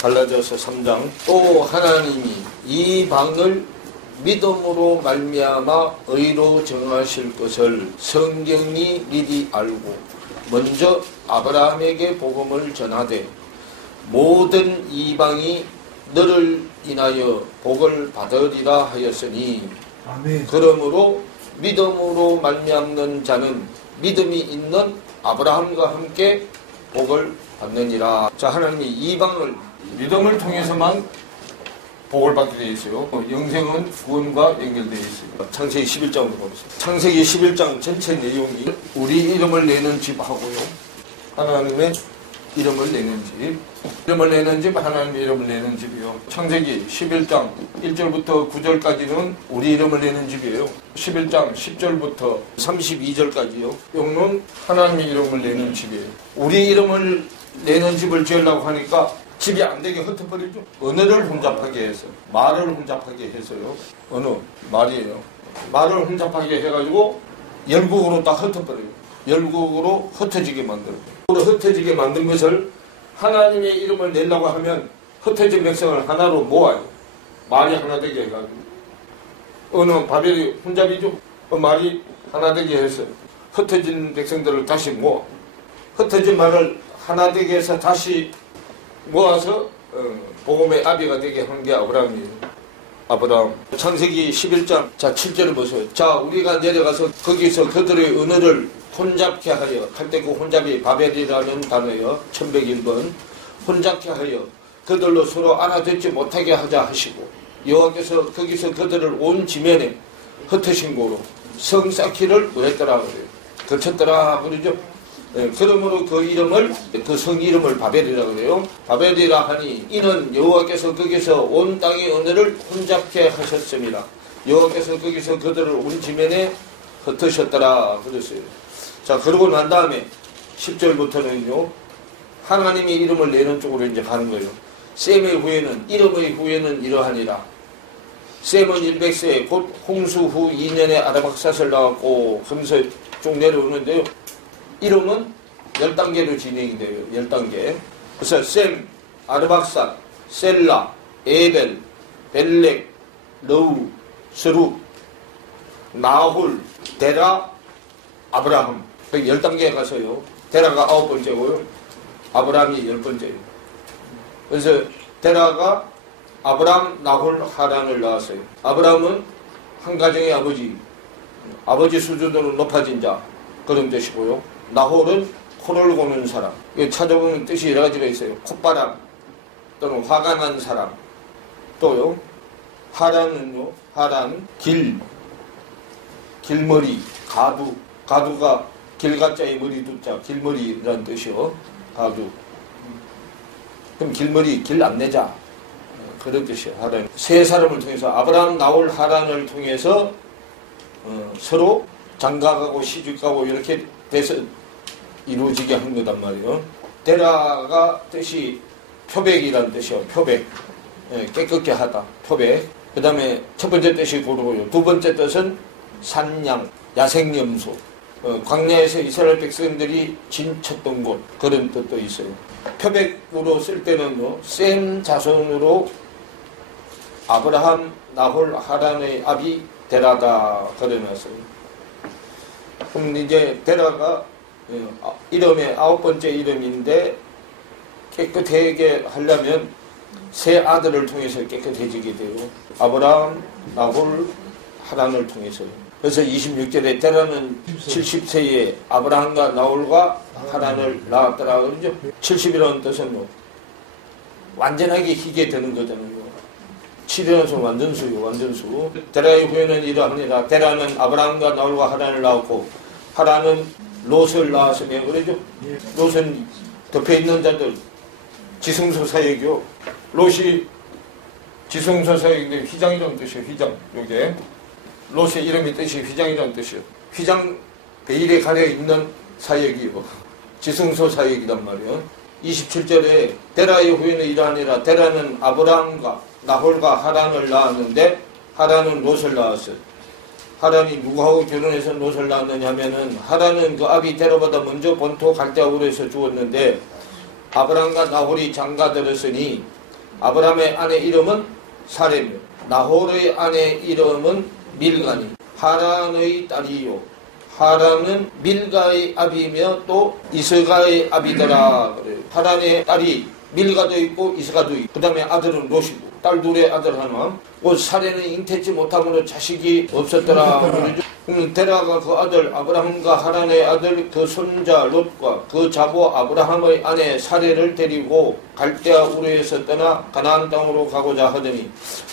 갈라디아서 3장. 또 하나님이 이 방을 믿음으로 말미암아 의로 정하실 것을 성경이 미리 알고 먼저 아브라함에게 복음을 전하되 모든 이방이 너를 인하여 복을 받으리라 하였으니 아멘. 그러므로 믿음으로 말미암는 자는 믿음이 있는 아브라함과 함께 복을 받느니라. 자, 하나님이 이방을 믿음을 통해서만 복을 받게 되어 있어요. 영생은 구원과 연결되어 있습니다. 창세기 11장으로 보겠습니다. 창세기 11장 전체 내용이 우리 이름을 내는 집 하고요. 하나님의 이름을 내는 집. 이름을 내는 집, 하나님의 이름을 내는 집이요. 창세기 11장 1절부터 9절까지는 우리 이름을 내는 집이에요. 11장 10절부터 32절까지요. 여기는 하나님의 이름을 내는 집이에요. 우리 이름을 내는 집을 지으려고 하니까 집이 안 되게 흩어버리죠. 언어를 혼잡하게 해서, 말을 혼잡하게 해서요. 언어, 말이에요. 말을 혼잡하게 해가지고 열국으로 딱 흩어버려요. 열국으로 흩어지게 만들어요. 흩어지게 만든 것을 하나님의 이름을 내려고 하면 흩어진 백성을 하나로 모아요. 말이 하나 되게 해가지고. 언어, 바벨이 혼잡이죠. 말이 하나 되게 해서 흩어진 백성들을 다시 모아. 흩어진 말을 하나 되게 해서 다시 모아서 복음의 아비가 되게 한 게 아브라함이에요. 아브라함. 창세기 11장 자 7절을 보세요. 자, 우리가 내려가서 거기서 그들의 언어를 혼잡케 하여, 할 때 그 혼잡이 바벨이라는 단어예요. 1101번. 혼잡케 하여 그들로 서로 알아듣지 못하게 하자 하시고 여호와께서 거기서 그들을 온 지면에 흩으신 고로 성 쌓기를 뭐했더라 그래요. 거쳤더라 그러죠. 그러므로 그 이름을, 그 성 이름을 바벨이라 그래요. 바벨이라 하니 이는 여호와께서 거기서 온 땅의 언어를 혼잡케 하셨습니다. 여호와께서 거기서 그들을 온 지면에 흩으셨더라 그랬어요. 자, 그러고 난 다음에 10절부터는요, 하나님의 이름을 내는 쪽으로 이제 가는 거예요. 셈의 후에는, 이름의 후에는 이러하니라. 셈은 100세, 곧 홍수 후 2년에 아르박삿을 낳았고, 하면서 쭉 내려오는데요. 이름은 10단계로 진행이 돼요. 10단계. 그래서 셈, 아르박삿, 셀라, 에벨, 벨렉, 러우, 스룹, 나홀, 데라, 아브라함. 10단계에 가서요. 데라가 9번째고요. 아브라함이 10번째예요. 그래서 데라가 아브라함, 나홀, 하란을 낳았어요. 아브라함은 한 가정의 아버지, 아버지 수준으로 높아진 자, 그런 뜻이고요. 나홀은 코를 고는 사람. 찾아보면 뜻이 여러 가지가 있어요. 콧바람 또는 화가 난 사람. 또요. 하란은요. 하란, 길머리, 가두. 가두가 길가짜의 머리 두자, 길머리라는 뜻이요. 가두. 그럼 길머리, 길 안 내자. 그런 뜻이에요. 하란. 세 사람을 통해서 아브라함, 나홀, 하란을 통해서 서로 장가가고 시집가고 이렇게 돼서 이루어지게 한 거단 말이에요. 데라가 뜻이 표백이라는 뜻이에요. 표백. 깨끗게 하다. 표백. 그 다음에 첫 번째 뜻이 고르고요. 두 번째 뜻은 산양, 야생염소. 광야에서 이스라엘 백성들이 진쳤던 곳. 그런 뜻도 있어요. 표백으로 쓸 때는요. 셈 자손으로 아브라함, 나홀, 하란의 아비 데라다 그려놨어요. 그럼 이제 데라가 이름의 9번째 이름인데 깨끗하게 하려면 세 아들을 통해서 깨끗해지게 돼요. 아브라함, 나홀, 하란을 통해서요. 그래서 26절에 데라는 70세에 아브라함과 나홀과 하란을 낳았더라 그러죠. 70이라는 뜻은 뭐 완전하게 희게 되는 거잖아요. 7이라서 완전수요, 완전수. 데라의 후에는 이러하니라. 데라는 아브라함과 나홀과 하란을 낳았고 하란은 롯을 낳았으며 그러죠. 롯은 덮여 있는 자들 지성소 사역이요. 롯이 지성소 사역인데 휘장이라는 뜻이에요. 휘장. 요게 롯의 이름이 뜻이 휘장이라는 뜻이에요. 휘장 베일에 가려 있는 사역이요. 지성소 사역이란 말이에요. 27절에 데라의 후에는 이러하니라. 데라는 아브라함과 나홀과 하란을 낳았는데 하란은 롯을 낳았어요. 하란이 누구하고 결혼해서 롯을 낳았느냐 하면은 하란은 그 아비 데라보다 먼저 본토 갈대아우르에서 죽었는데 아브라함과 나홀이 장가들었으니 아브라함의 아내 이름은 사레며 나홀의 아내 이름은 밀가니 하란의 딸이요. 하란은 밀가의 아비며 또 이스가의 아비더라 그래요. 하란의 딸이 밀가도 있고 이스가도 있고 그 다음에 아들은 롯이고 딸 둘의 아들 하나. 사레는 잉태치 못함으로 자식이 없었더라 그러죠. 그럼 데라가 그 아들 아브라함과 하란의 아들 그 손자 롯과 그 자부 아브라함의 아내 사레를 데리고 갈대아 우르에서 떠나 가나안 땅으로 가고자 하더니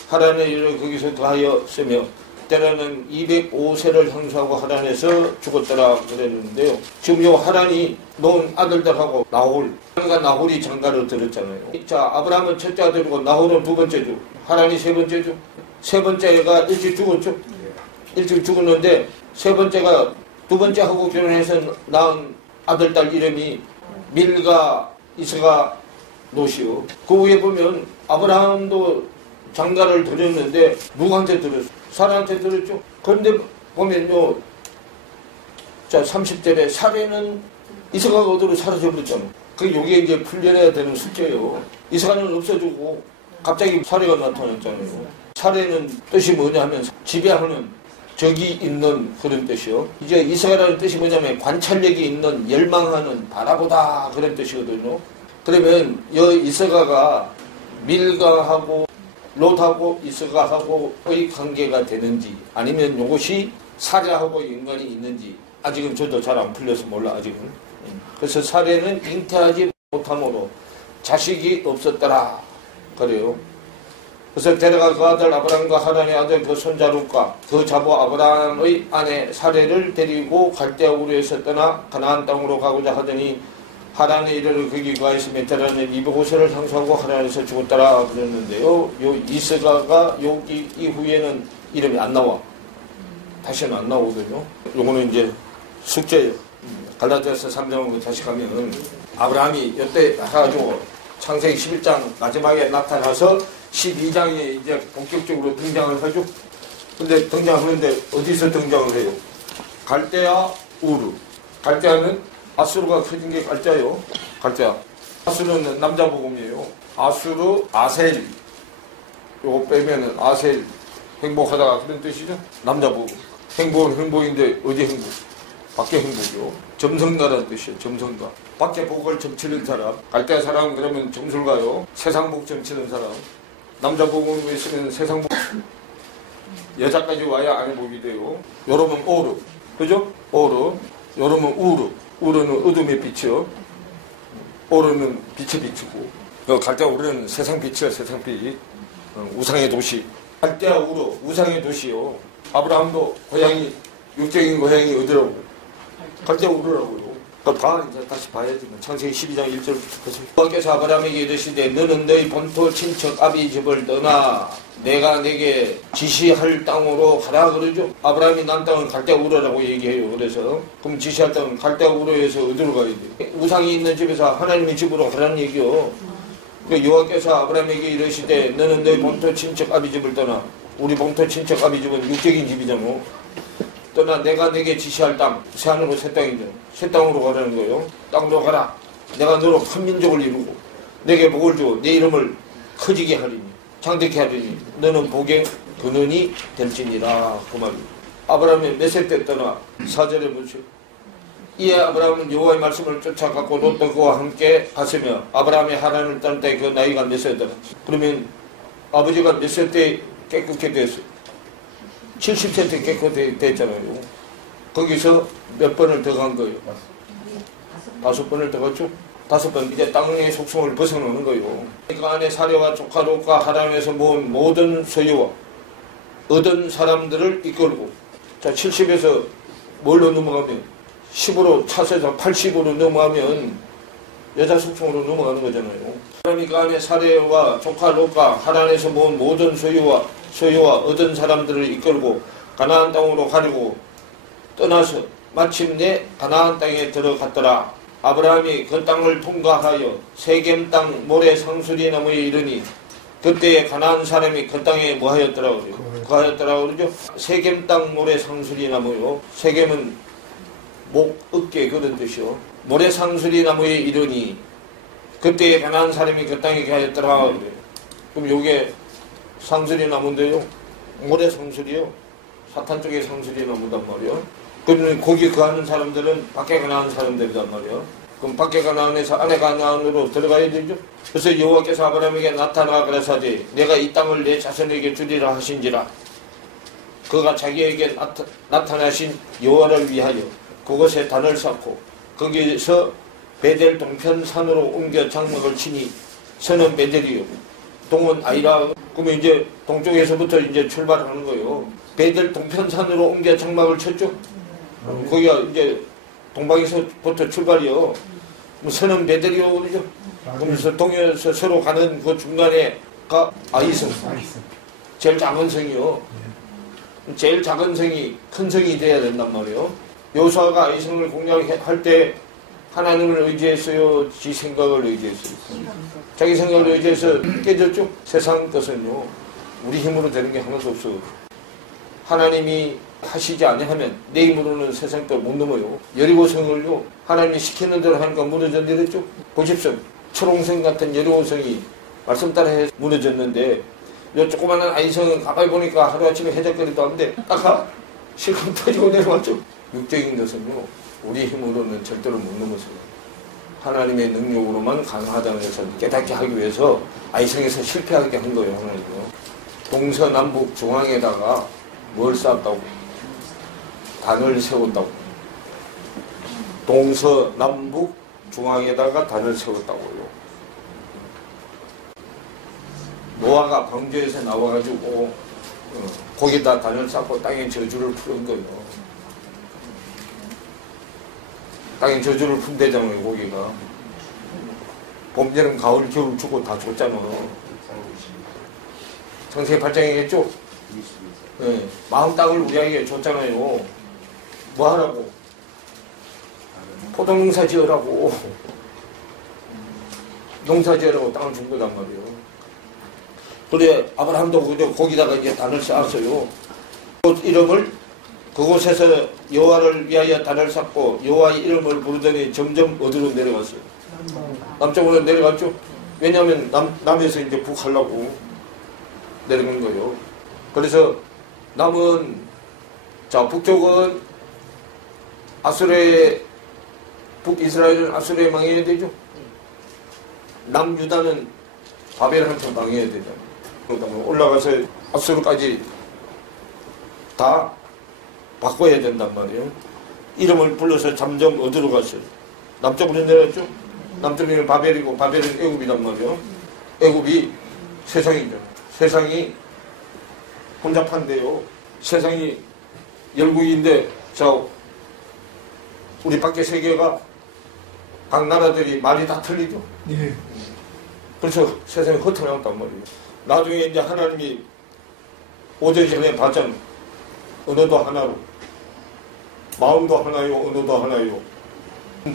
하란의 일을 거기서 더하였으며 때라는 205세를 형수하고 하란에서 죽었더라 그랬는데요. 지금 요 하란이 놓은 아들들하고 나홀, 하란과 나홀이 장가를 들었잖아요. 자, 아브라함은 첫째 아들이고 나홀은 두 번째죠. 하란이 세 번째죠. 세 번째가 일찍 죽었죠. 일찍 죽었는데 세 번째가 두 번째하고 결혼해서 낳은 아들, 딸 이름이 밀가, 이스가, 롯이요. 그 위에 보면 아브라함도 장가를 들었는데 누구한테 들었어요? 사라한테 들었죠. 그런데 보면요. 자, 30절에 사례는 이스가가 어디로 사라져버렸잖아. 요게 이제 풀려내야 되는 숙제예요. 이스가는 없어지고 갑자기 사례가 나타났잖아요. 사례는 뜻이 뭐냐 하면 지배하는 적이 있는 그런 뜻이요. 이제 이스가라는 뜻이 뭐냐면 관찰력이 있는 열망하는 바라보다 그런 뜻이거든요. 그러면 이 이스가가 밀가하고 롯하고 이스가하고의 관계가 되는지 아니면 이것이 사례하고 연관이 있는지 아직은 저도 잘 안 풀려서 몰라 아직은. 그래서 사례는 잉태하지 못함으로 자식이 없었더라 그래요. 그래서 데려가 그 아들 아브라함과 하란의 아들 그 손자 롯과 그 자부 아브라함의 아내 사례를 데리고 갈대아 우르에서 떠나 가나안 땅으로 가고자 하더니 하란에 이르러 거기 가있으며 데라는 205세를 상수하고 하란에서 죽었더라 그랬는데요. 요 이스가가 여기 이후에는 이름이 안 나와. 다시는 안 나오거든요. 요거는 이제 숙제예요. 갈라디아서 3장으로 다시 가면 아브라함이 이때 해가지고 창세기 11장 마지막에 나타나서 12장에 이제 본격적으로 등장을 하죠. 근데 등장하는데 어디서 등장을 해요? 갈대아 우르. 갈대아는 아수르가 커진 게 갈대아요. 갈대아. 아수르는 남자 복음이에요. 아수르, 아셀. 요거 빼면은 아셀. 행복하다 그런 뜻이죠. 남자 복음. 행복은 행복인데 어디 행복? 밖에 행복이요. 점성가라는 뜻이에요. 점성가. 밖에 복을 점치는 사람. 갈대아 사람 그러면 점술가요. 세상 복 점치는 사람. 남자 복음이 있으면 세상 복. 여자까지 와야 아내 복이 돼요. 여러분 오르. 그죠? 오르. 여러분 우르. 우르는 어둠의 빛이요. 오르는 빛의 빛이고. 갈대아 우르는 세상 빛이요. 세상 빛. 우상의 도시. 갈대아 우르. 우상의 도시요. 아브라함도 고향이 육적인 고향이 어디라고? 갈대아 우르라고요. 다 이제 다시 봐야지. 창세기 12장 1절부터. 여호와께서 아브라함에게 이르시되 너는 너희 본토 친척 아비 집을 떠나 내가 내게 지시할 땅으로 가라 그러죠. 아브라함이 난 땅은 갈대아 우르라고 얘기해요. 그래서 그럼 지시할 땅은 갈대아 우르에서 어디로 가야 돼? 우상이 있는 집에서 하나님의 집으로 가라는 얘기요. 여호와께서 아브라함에게 이르시되 너는 너희 본토 친척 아비 집을 떠나. 우리 본토 친척 아비 집은 육적인 집이잖아. 떠나 내가 내게 지시할 땅, 새하늘로 새 땅이죠. 새 땅으로 가라는 거예요. 땅으로 가라. 내가 너로 큰 민족을 이루고 내게 복을 주어 내 이름을 커지게 하리니 창대케 하리니 너는 복의 근원이 될지니라 그 말입니다. 아브라함이 몇 세 때 떠나 4절에 보죠. 이에 아브라함은 여호와의 말씀을 쫓아갔고 롯도 그와 함께 갔으며 아브라함이 하란을 떠날 때 그 나이가 몇 세더라. 그러면 아버지가 몇 세 때 깨끗게 됐어요? 70세 때 깨끗게 됐잖아요. 거기서 몇 번을 더 간 거예요? 5번을 더 갔죠? 5번 이제 땅의 속성을 벗어나는 거예요. 그 안에 사례와 조카 롯과 하란에서 모은 모든 소유와 얻은 사람들을 이끌고 자 70에서 뭘로 넘어가면 10으로 차세서 80으로 넘어가면 여자 속성으로 넘어가는 거잖아요. 그러니까 그 안에 사례와 조카 롯과 하란에서 모은 모든 소유와 얻은 사람들을 이끌고 가나안 땅으로 가려고 떠나서 마침내 가나안 땅에 들어갔더라. 아브라함이 그 땅을 통과하여 세겜 땅 모래 상수리 나무에 이르니 그때에 가나안 사람이 그 땅에 뭐 하였더라 그래요? 구하였더라 그러죠? 세겜 땅 모래 상수리 나무요. 세겜은 목, 어깨 그런 뜻이요. 모래 상수리 나무에 이르니 그때에 가나안 사람이 그 땅에 가였더라 그래요. 그럼 요게 상수리 나무인데요. 모래 상수리요. 사탄 쪽에 상수리 나무단 말이요. 그러면 거기 거하는 사람들은 밖에 가나안 사람들이단 말이요. 그럼 밖에 가나안에서 안에 가나안으로 들어가야 되죠. 그래서 여호와께서 아브라함에게 나타나 가라사대 내가 이 땅을 내 자손에게 주리라 하신지라. 그가 자기에게 나타나신 여호와를 위하여 그곳에 단을 쌓고 거기에서 베델 동편 산으로 옮겨 장막을 치니 서는 베델이요 동은 아이라. 그러면 이제 동쪽에서부터 이제 출발하는 거예요. 베델 동편 산으로 옮겨 장막을 쳤죠. 거기가 이제 동방에서부터 출발이요. 서는 베델이요 그러죠. 그러면서 동에서 서로 가는 그 중간에가 아이성. 제일 작은 성이요. 제일 작은 성이 큰 성이 돼야 된단 말이에요. 여호수아가 아이성을 공략할 때 하나님을 의지했어요? 지 생각을 의지했어요? 자기 생각을 의지해서 깨졌죠? 세상 것은요 우리 힘으로 되는 게 하나도 없어요. 하나님이 하시지 아니하면 내 힘으로는 세상 걸 못 넘어요. 여리고성을요 하나님이 시키는 대로 하니까 무너져 내렸죠. 보십시오. 초롱성 같은 여리고성이 말씀 따라 해서 무너졌는데 요 조그마한 아이성은 가만히 보니까 하루아침에 해적거리도 하는데 딱 실컷 터지고 내려왔죠. 육적인 것은요 우리 힘으로는 절대로 못 넘어서요. 하나님의 능력으로만 가능하다는 것을 깨닫게 하기 위해서 아이성에서 실패하게 한 거예요. 하나님은요. 동서남북 중앙에다가 뭘 쌓았다고? 단을 세웠다고. 동서남북 중앙에다가 단을 세웠다고요. 노아가 방주에서 나와가지고 거기다 단을 쌓고 땅에 저주를 푸는 거예요. 땅에 저주를 푼대잖아요. 거기가 봄, 여름, 가을, 겨울 주고 다 줬잖아. 창세기 8장이겠죠? 네, 마음 땅을 우리에게 줬잖아요. 뭐 하라고? 포도농사 지으라고. 농사 지으라고 땅을 준 거단 말이에요. 그래 아브라함도 거기다가 이제 단을 쌓았어요. 그 이름을 그곳에서 여호와를 위하여 단을 쌓고 여호와의 이름을 부르더니 점점 어디로 내려갔어요? 남쪽으로 내려갔죠. 왜냐하면 남에서 이제 북하려고 내려간 거예요. 그래서 남은 자 북쪽은 아수르의 북이스라엘은 아수르에 망해야 되죠. 남유다는 바벨한테 망해야 되잖아요. 올라가서 아수르까지 다 바꿔야 된단 말이에요. 이름을 불러서 점점 어디로 갔어요? 남쪽으로 내렸죠. 남쪽은 바벨이고 바벨은 애굽이란 말이에요. 애굽이 세상이죠. 세상이 혼잡한데요. 세상이 열국인데 자 우리 밖에 세계가 각 나라들이 말이 다 틀리죠. 예. 그래서 세상이 흩어나갔단 말이에요. 나중에 이제 하나님이 오전전에 봤잖아요. 언어도 하나로 마음도 하나요 언어도 하나요.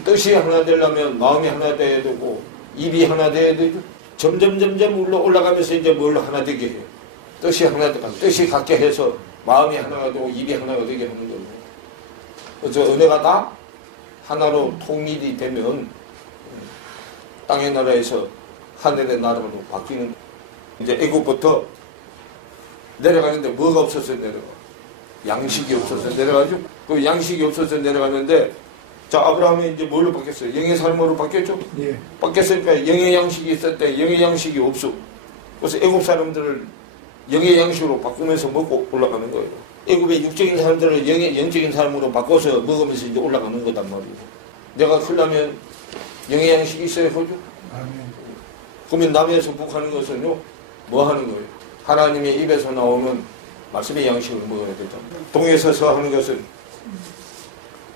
뜻이 하나 되려면 마음이 하나 돼야 되고 입이 하나 돼야 되죠. 점점 올라가면서 이제 뭘 하나 되게 해요. 뜻이 하나 되고 뜻이 같게 해서 마음이 하나가 되고 입이 하나가 되게 하는 거예요. 그래서 은혜가 다 하나로 통일이 되면 땅의 나라에서 하늘의 나라로 바뀌는 거예요. 이제 애국부터 내려가는데 뭐가 없어서 내려가? 양식이 없어서 내려가죠. 그 양식이 없어서 내려가는데 자 아브라함이 이제 뭘로 바뀌었어요? 영의 삶으로 바뀌었죠. 예. 바뀌었으니까 영의 양식이 있을 때 영의 양식이 없어. 그래서 애국 사람들을 영의 양식으로 바꾸면서 먹고 올라가는 거예요. 애국의 육적인 사람들을 영적인 사람으로 바꿔서 먹으면서 이제 올라가는 거단 말이에요. 내가 크려면 영의 양식이 있어야 하죠. 그러면 남에서 북하는 것은요 뭐 하는 거예요? 하나님의 입에서 나오는 말씀의 양식을 먹어야 되죠. 동에 서서 하는 것은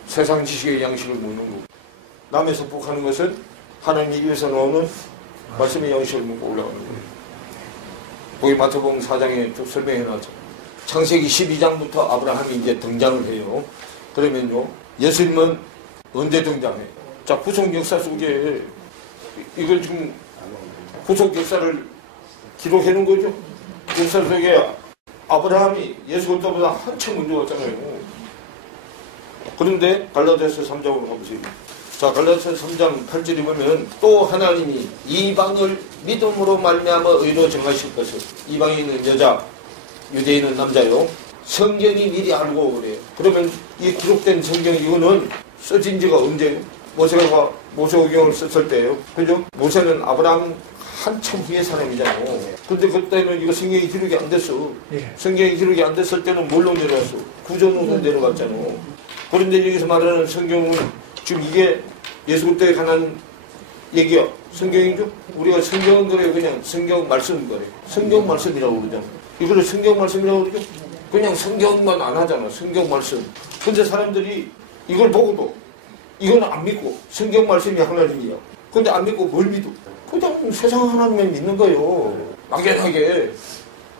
세상 지식의 양식을 먹는 거고 남에서 북하는 것은 하나님의 입에서 나오는 말씀의 양식을 먹고 올라가는 거예요. 거기 마태복음 4장에 쭉 설명해 놨죠. 창세기 12장부터 아브라함이 이제 등장을 해요. 그러면요 예수님은 언제 등장해요? 자 구속 역사 속에 이걸 지금 구속 역사를 기록해 놓은 거죠. 역사 속에 아브라함이 예수 그리스도보다 한참 먼저 왔잖아요. 그런데 갈라디아서 3장으로 가보세요. 자, 갈라디아서 3장 8절에 보면 또 하나님이 이방을 믿음으로 말미암아 의로 정하실 것을, 이방에 있는 여자, 유대인은 남자요, 성경이 미리 알고 그래요. 그러면 이 기록된 성경 이거는 써진 지가 언제요? 모세가 모세오경을 썼을 때예요. 그죠? 모세는 아브라함 한참 후의 사람이잖아요. 근데 그때는 이거 성경이 기록이 안 됐어. 성경이 기록이 안 됐을 때는 뭘로 내려왔어? 구전으로 내려갔잖아요. 그런데 여기서 말하는 성경은 지금 이게 예수 그리스도에 관한 얘기야. 성경이죠? 우리가 성경은 그래요. 그냥 성경 말씀 그래요. 성경 말씀이라고 그러잖아. 이거를 성경 말씀이라고 그러죠? 그냥 성경만 안 하잖아. 성경 말씀. 근데 사람들이 이걸 보고도 이건 안 믿고 성경 말씀이 하나님이야. 근데 안 믿고 뭘 믿어? 그냥 세상 하나님만 믿는 거예요. 막연하게.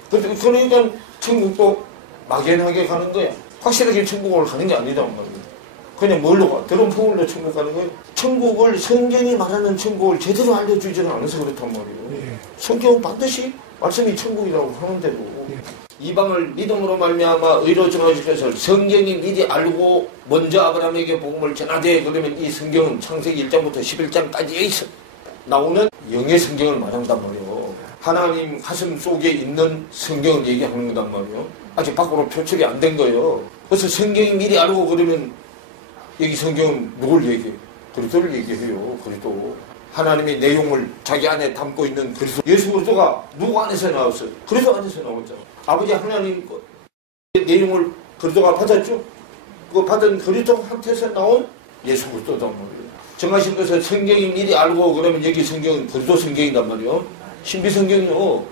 그러니까 천국도 막연하게 가는 거야. 확실하게 천국을 가는 게 아니단 말이야. 그냥 뭘로 가? 드럼풍으로 천국 가는 거예요. 천국을, 성경이 말하는 천국을 제대로 알려주지는 않아서 그렇단 말이에요. 성경은 반드시 말씀이 천국이라고 하는데도 이방을 믿음으로 말미암아 의로 정하실 것을 성경이 미리 알고 먼저 아브라함에게 복음을 전하되, 그러면 이 성경은 창세기 1장부터 11장까지 나오는 영의 성경을 말한단 말이에요. 하나님 가슴 속에 있는 성경을 얘기하는 거단 말이에요. 아직 밖으로 표출이 안 된 거예요. 그래서 성경이 미리 알고 그러면 여기 성경은 누굴 얘기해요? 그리스도를 얘기해요. 그리스도. 하나님의 내용을 자기 안에 담고 있는 그리스도. 예수 그리스도가 누구 안에서 나왔어요? 그리스도 안에서 나왔잖아요. 아버지 하나님 내용을 그리스도가 받았죠? 그 받은 그리스도한테서 나온 예수 그리스도단 말이에요. 정하신 것을 성경이 미리 알고 그러면 여기 성경은 그리스도 성경이단 말이에요. 신비 성경이요.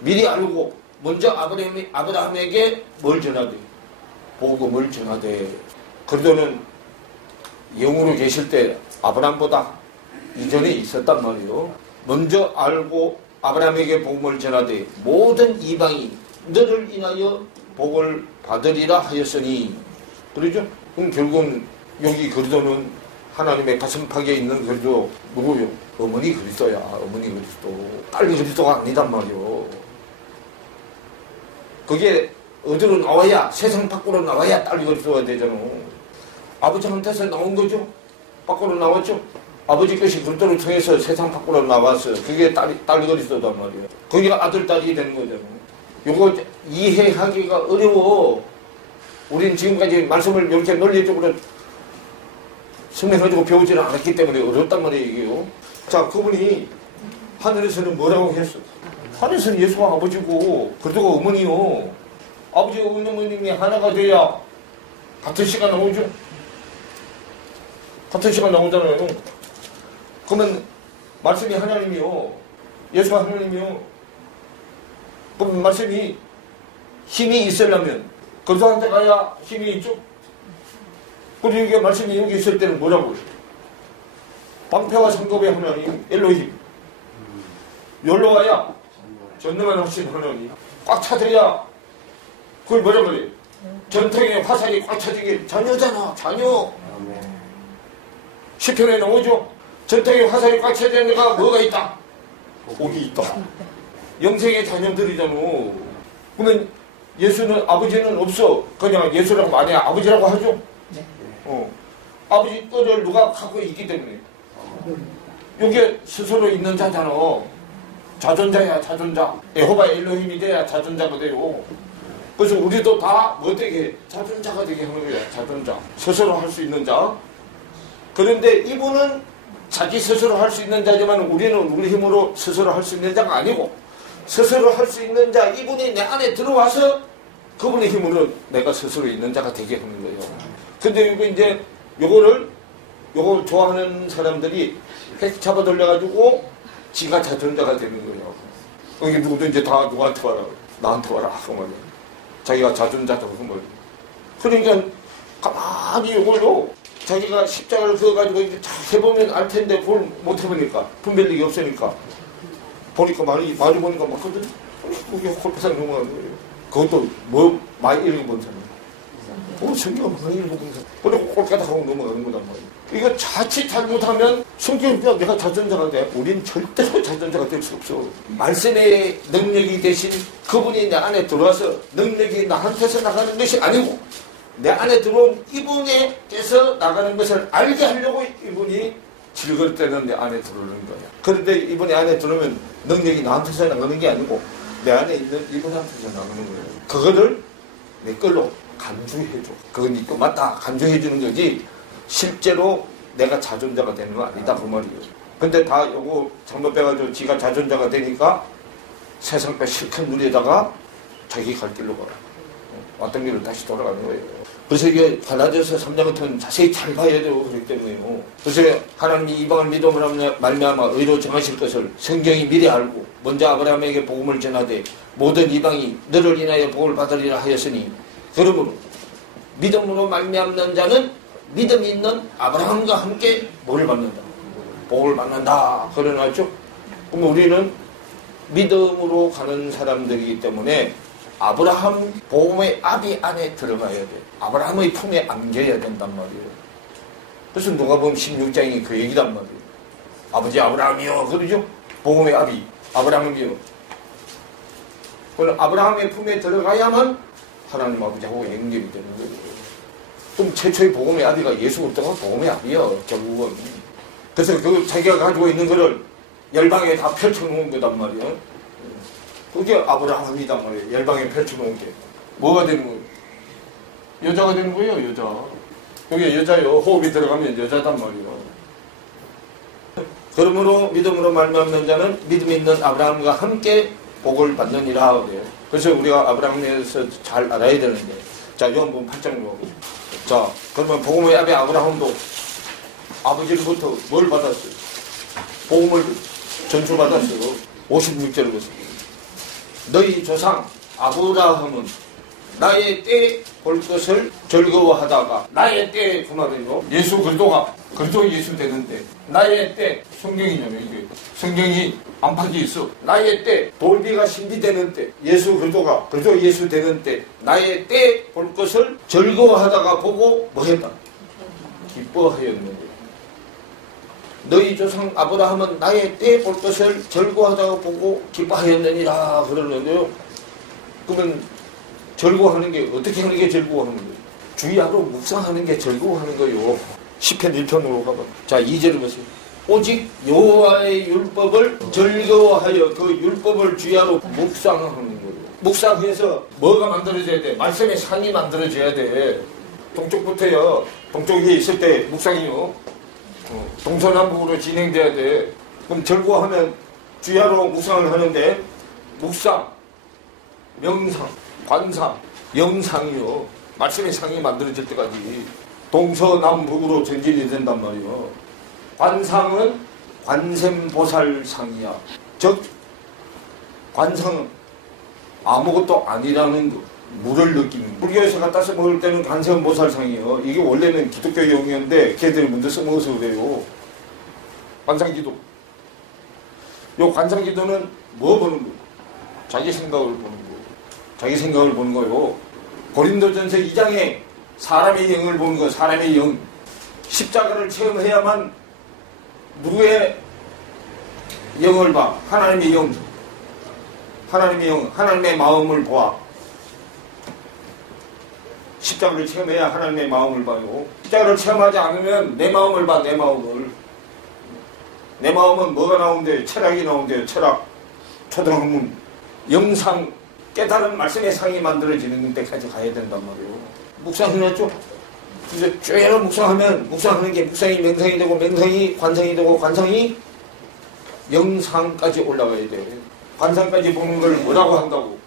미리 알고 먼저 아브라함에게 뭘 전하되? 복음을 전하되. 그리스도는 영으로 계실 때 아브라함보다 이전에 있었단 말이에요. 먼저 알고 아브라함에게 복음을 전하되 모든 이방이 너를 인하여 복을 받으리라 하였으니. 그러죠? 그럼 결국은 여기 그리스도는 하나님의 가슴팍에 있는 그리스도 누구요? 어머니 그리스도야. 어머니 그리스도. 딸 그리스도가 아니단 말이요. 그게 어디로 나와야, 세상 밖으로 나와야 딸 그리스도가 되잖아. 아버지한테서 나온 거죠. 밖으로 나왔죠. 아버지 것이 그리스도를 통해서 세상 밖으로 나왔어요. 그게 딸 그리스도단 말이에요. 거기가 아들, 딸이 되는 거잖아요. 요거 이해하기가 어려워. 우리는 지금까지 말씀을 이렇게 논리적으로 설명해주고 배우지는 않았기 때문에 어렵단 말이에요, 이게요. 자, 그분이 하늘에서는 뭐라고 했어? 하늘에서는 예수가 아버지고 그리스도가 어머니요. 아버지와 어머님이 하나가 돼야 같은 시가 나오죠. 같은 시가 나오잖아요. 그러면 말씀이 하나님이요. 예수가 하나님이요. 그럼 말씀이 힘이 있으려면 그리스도한테 가야 힘이 있죠. 그리고 이게 말씀이 여기 있을 때는 뭐라고? 방패와 상급의 하나님, 엘로힘. 여기로 와야 전능한 하신 하나님. 꽉 차져야 그걸 뭐라고 그래? 전통의 화살이 꽉 차지게 자녀잖아. 자녀. 시편에 나오죠. 전통의 화살이 꽉 차지는 데가 뭐가 있다? 복이 있다. 영생의 자녀들이잖아. 그러면 예수는 아버지는 없어. 그냥 예수라고 말해야 아버지라고 하죠. 아버지 뼈를 누가 갖고 있기 때문에. 이게 스스로 있는 자잖아. 자존자야, 자존자. 여호와 엘로힘이 돼야 자존자가 돼요. 그래서 우리도 다 뭐 되게 자존자가 되게 하는 거야. 자존자. 스스로 할 수 있는 자. 그런데 이분은 자기 스스로 할 수 있는 자지만 우리는 우리 힘으로 스스로 할 수 있는 자가 아니고 스스로 할 수 있는 자, 이분이 내 안에 들어와서 그분의 힘으로 내가 스스로 있는 자가 되게 하는 거예요. 근데 이거 이제 요걸 좋아하는 사람들이 핵 잡아 돌려가지고 지가 자존자가 되는 거예요. 이게 누구든지 다 누구한테 와라. 나한테 와라. 그 말이야. 자기가 자존자다. 그 말이야. 그러니까 가만히 이걸로 자기가 십자가를 그어가지고 이제 잘 해보면 알 텐데 그걸 못 해보니까 분별력이 없으니까 보니까 마주 보니까 맞거든. 그게 홀파상 넘어가는 거예요. 그것도 뭐 많이 읽어본 사람. 성경 많이 읽어본 사람. 그리고 꼴까닥하고 넘어가는 거단 말이에요. 이거 자칫 잘못하면 성경이 그냥 내가 자존자가 돼. 우린 절대로 자존자가 될 수 없어. 말씀의 능력이 대신 그분이 내 안에 들어와서 능력이 나한테서 나가는 것이 아니고 내 안에 들어온 이분께서 나가는 것을 알게 하려고 이분이 질그릇대는 내 안에 들어오는 거야. 그런데 이분이 안에 들어오면 능력이 나한테서 나가는 게 아니고 내 안에 있는 이분한테서 나가는 거예요. 그거를 내 걸로 간주해줘. 그건 이거 맞다 간주해주는 거지 실제로 내가 자존자가 되는 건 아니다 그 말이에요. 근데 다 요거 잘못 빼가지고 지가 자존자가 되니까 세상 배 실컷 누리다가 자기 갈 길로 가라. 왔던 길로 다시 돌아가는 거예요. 그래서 이게 갈라디아서 3장 같은 자세히 잘 봐야 되고 그렇기 때문에요. 그래서 하나님이 이방을 믿음으로 말미암아 의로 정하실 것을 성경이 미리 알고 먼저 아브라함에게 복음을 전하되 모든 이방이 너를 인하여 복을 받으리라 하였으니 그러므로 믿음으로 말미암는 자는 믿음이 있는 아브라함과 함께 복을 받는다. 복을 받는다. 그러나죠. 그럼 우리는 믿음으로 가는 사람들이기 때문에 아브라함 복음의 아비 안에 들어가야 돼. 아브라함의 품에 안겨야 된단 말이에요. 그래서 누가복음 16장이 그 얘기단 말이에요. 아버지 아브라함이요. 그러죠. 복음의 아비 아브라함이요. 그럼 아브라함의 품에 들어가야만 하나님 아버지하고 연결이 되는 거예요. 그럼 최초의 복음의 아비가 예수 그리스도가 복음의 아비요. 결국은. 그래서 그 자기가 가지고 있는 거를 열방에 다 펼쳐놓은 거단 말이에요. 그게 아브라함이단 말이에요. 열방에 펼쳐놓은 게. 뭐가 되는 거예요? 여자가 되는 거예요, 여자. 그게 여자요. 호흡이 들어가면 여자단 말이에요. 그러므로 믿음으로 말미암는 자는 믿음 있는 아브라함과 함께 복을 받느니라 그래요. 그래서 우리가 아브라함에 대해서 잘 알아야 되는데. 자, 요한복음 8장으로. 자, 그러면 복음의 아비 아브라함도 아버지로부터 뭘 받았어요? 복음을 전수받았어요. 56절을 보세요. 너희 조상 아브라함은 나의 때 볼 것을 즐거워하다가 나의 때 그 말이죠. 예수 그리스도가 그리스도 예수 되는데 나의 때 성경이냐면 이게 성경이 안팎이 있어. 나의 때 돌비가 신비되는 때 예수 그리스도가 그리스도 예수 되는 때 나의 때 볼 것을 즐거워하다가 보고 뭐 했다? 기뻐하였는데 너희 조상 아브라함은 나의 때 볼 것을 즐거워하다가 보고 기뻐하였느니라 그러는데요. 그러면 즐거워하는 게 어떻게 하는 게 즐거워하는 거예요? 주야로 묵상하는 게 즐거워하는 거예요. 시편 1편으로 가봐. 자, 2절을 보세요. 오직 여호와의 율법을 즐거워하여 그 율법을 주야로 묵상하는 거예요. 묵상해서 뭐가 만들어져야 돼? 말씀의 상이 만들어져야 돼. 동쪽부터요. 동쪽에 있을 때 묵상이요. 동서남북으로 진행돼야 돼. 그럼 즐거워하면 주야로 묵상을 하는데 묵상, 명상, 관상, 영상이요. 말씀의 상이 만들어질 때까지 동서남북으로 전진이 된단 말이에요. 관상은 관세음보살상이야. 즉 관상은 아무것도 아니라는 거. 물을 느끼는 거. 불교에서 갖다 써먹을 때는 관세음보살상이에요. 이게 원래는 기독교 용어인데 걔들이 먼저 써먹어서 그래요. 관상기도. 요 관상기도는 뭐 보는 거예요? 자기 생각을 보는 거예요. 자기 생각을 보는 거예요. 고린도전서 2장에 사람의 영을 보는 거예요. 사람의 영. 십자가를 체험해야만 누구의 영을 봐? 하나님의 영. 하나님의 영, 하나님의 마음을 보아. 십자가를 체험해야 하나님의 마음을 봐요. 십자가를 체험하지 않으면 내 마음을 봐, 내 마음을. 내 마음은 뭐가 나온대요? 철학이 나온대요. 철학, 초등학문, 영상, 깨달은 말씀의 상이 만들어지는 데까지 가야 된단 말이에요. 묵상해놨죠? 이제 쭉 묵상하면 묵상하는 게 묵상이 명상이 되고 명상이 관상이 되고 관상이 영상까지 올라가야 돼요. 관상까지 보는 걸 뭐라고 한다고?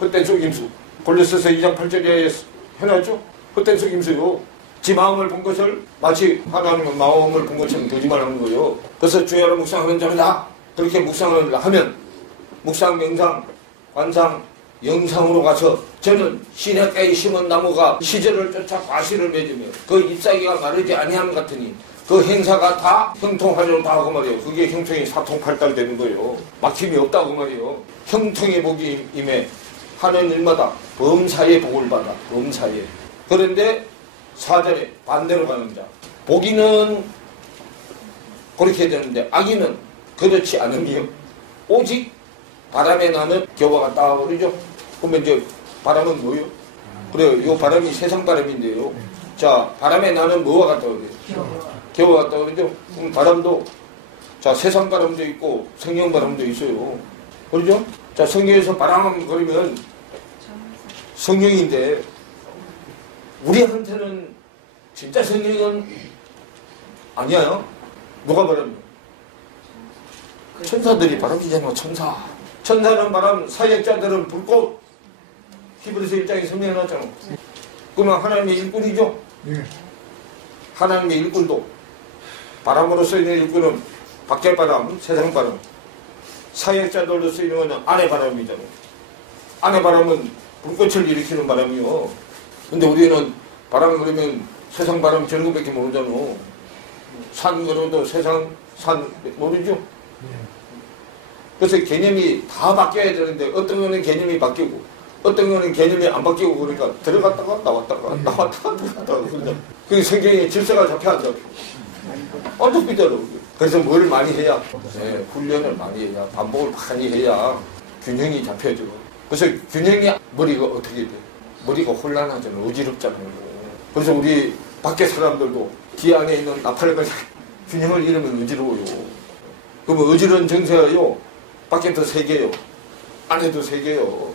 헛된 속임수. 골로새서 2장 8절에 해놨죠? 헛된 속임수요. 지 마음을 본 것을 마치 하나님의 마음을 본 것처럼 거짓말하는 거예요. 그래서 주야로 묵상하는 자다. 그렇게 묵상을 하면 묵상, 명상, 관상, 영상으로 가서 저는 시냇가에 심은 나무가 시절을 쫓아 과실을 맺으며 그 잎사귀가 마르지 아니함 같으니 그 행사가 다 형통하려다 하고 말이에요. 그게 형통이 사통팔달 되는 거예요. 막힘이 없다고 말이에요. 형통의 복이 임해 하는 일마다 범사의 복을 받아. 범사의. 그런데 4절에 반대로 가는 자. 복이는 그렇게 되는데 악인은 그렇지 않으며 오직 바람에 나는 겨와 같다 그러죠. 그러면 이제 바람은 뭐예요? 그래요. 요 바람이 세상 바람인데요. 자, 바람에 나는 뭐와 같다고 그래요? 겨와 같다고 그러죠? 바람도, 자, 세상 바람도 있고 성령 바람도 있어요. 그러죠? 자, 성경에서 바람 그러면 성령인데, 우리한테는 진짜 성령은 아니야. 누가 바람이야? 천사들이 바람이잖아, 천사. 천사는 바람, 사역자들은 불꽃. 히브리서 1장에 설명해놨잖아. 그러면 하나님의 일꾼이죠? 하나님의 일꾼도 바람으로 쓰이는 일꾼은 밖의 바람, 세상 바람. 사역자들로 쓰이는 것은 안의 바람이잖아. 안의 바람은 불꽃을 일으키는 바람이요. 근데 우리는 바람 그러면 세상 바람 저런 것밖에 모르잖아. 산 그러도 세상 산 모르죠? 그래서 개념이 다 바뀌어야 되는데 어떤 거는 개념이 바뀌고 어떤 거는 개념이 안 바뀌고 그러니까 들어갔다가 나왔다가 나왔다가 들어갔다가 그러잖아. 그게 성경에 질서가 잡혀 안 잡혀. 안 잡히잖아. 그래서 뭘 많이 해야? 네, 훈련을 많이 해야, 반복을 많이 해야 균형이 잡혀져. 그래서 균형이 머리가 어떻게 돼? 머리가 혼란하잖아. 어지럽잖아요. 그래서 우리 밖에 사람들도 귀 안에 있는 나팔을 균형을 잃으면 어지러워요. 그러면 어지러운 정세가요. 밖에도 세 개요. 안에도 세 개요.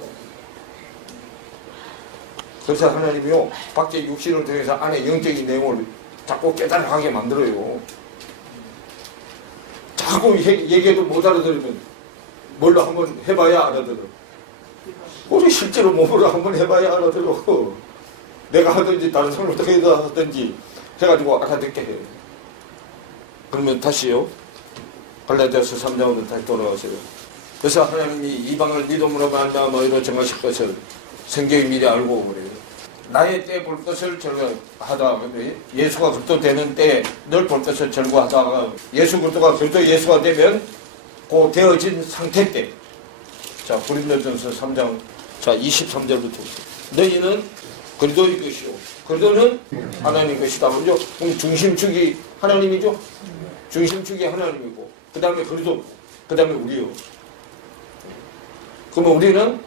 그래서 하나님이요. 밖에 육신을 통해서 안에 영적인 내용을 자꾸 깨달아가게 만들어요. 자꾸 얘기해도 못 알아들으면 뭘로 한번 해봐야 알아들어. 우리 실제로 몸으로 한번 해봐야 알아들어. 내가 하든지 다른 사람을 어떻게 하든지 해가지고 알아듣게 해. 그러면 다시요. 갈라디아서 3장으로 다시 돌아가세요. 그래서 하나님이 이방을 믿음으로 말미암아 의로 정하실 것을 성경이 미리 알고 그래요. 나의 때 볼 것을 절거하다. 예수가 그리스도 되는 때 늘 볼 것을 절거하다가 예수 그리스도가 그리스도 예수가 되면 그 되어진 상태 때. 자, 고린도전서 3장 자 23절부터 너희는 그리스도의 것이요. 그리스도는 하나님 것이다. 그죠? 그럼 중심축이 하나님이죠. 중심축이 하나님이고 그 다음에 그리스도 그 다음에 우리요. 그러면 우리는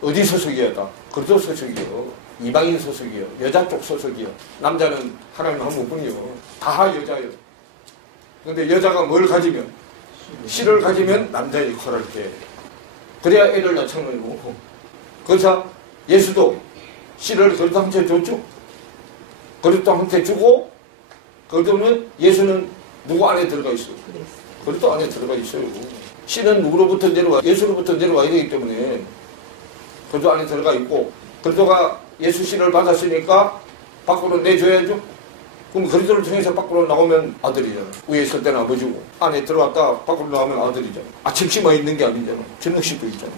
어디 소속이었다? 그리스도 소속이요. 이방인 소속이요. 여자 쪽 소속이요. 남자는 하나님 한 분뿐이요. 다 여자요. 근데 여자가 뭘 가지면 씨를 가지면 남자의 역할을 해. 그래야 애를 낳잖아요. 그래서 예수도 씨를 그리스도한테 줬죠. 그리스도한테 주고 그리스도는 예수는 누구 안에 들어가 있어요? 그리스도 안에 들어가 있어요. 씨는 누구로부터 내려와? 예수로부터 내려와야 되기 때문에 그리스도 안에 들어가 있고 그리스도가 예수 씨를 받았으니까 밖으로 내줘야죠. 그럼 그리스도를 통해서 밖으로 나오면 아들이잖아. 위에 있을 때는 아버지고 안에 들어왔다 밖으로 나오면 아들이잖아. 아침씨만 있는 게 아니잖아. 저녁씨도 있잖아.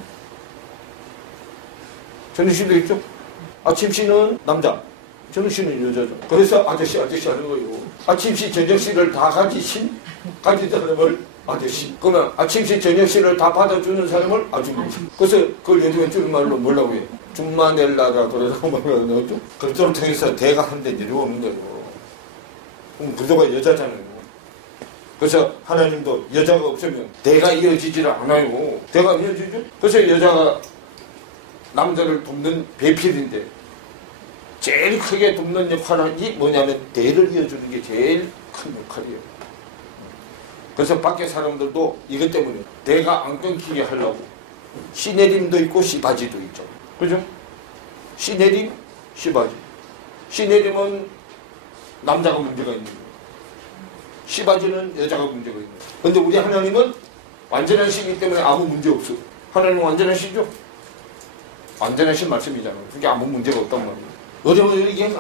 저녁씨도 있죠. 아침씨는 남자, 저녁씨는 여자죠. 그래서 아저씨 하는 거예요. 아침씨 저녁씨를 다 가지신 사람을 아저씨. 그러면 아침씨 저녁씨를 다 받아주는 사람을 아주머니. 그래서 그걸 요즘에 줄말로 뭐라고 해요? 줌마넬라가 그러라고 말하죠. 그리스도를 통해서 대가 한 대 내려오는 거예요. 그럼 그리스도가 여자잖아요. 그래서 하나님도 여자가 없으면 대가 이어지지를 않아요. 대가 이어지죠. 그래서 여자가 남자를 돕는 배필인데 제일 크게 돕는 역할이 뭐냐면 대를 이어주는 게 제일 큰 역할이에요. 그래서 밖에 사람들도 이것 때문에 대가 안 끊기게 하려고 시내림도 있고 시바지도 있죠. 그죠? 시내림, 시바지. 시내림은 남자가 문제가 있는 거예요. 시바지는 여자가 문제가 있는 거예요. 그런데 우리 하나님은 완전한 시이기 때문에 아무 문제 없어요. 하나님은 완전한 시죠? 완전한 시 말씀이잖아요. 그게 아무 문제가 없단 말이에요. 요즘은 이게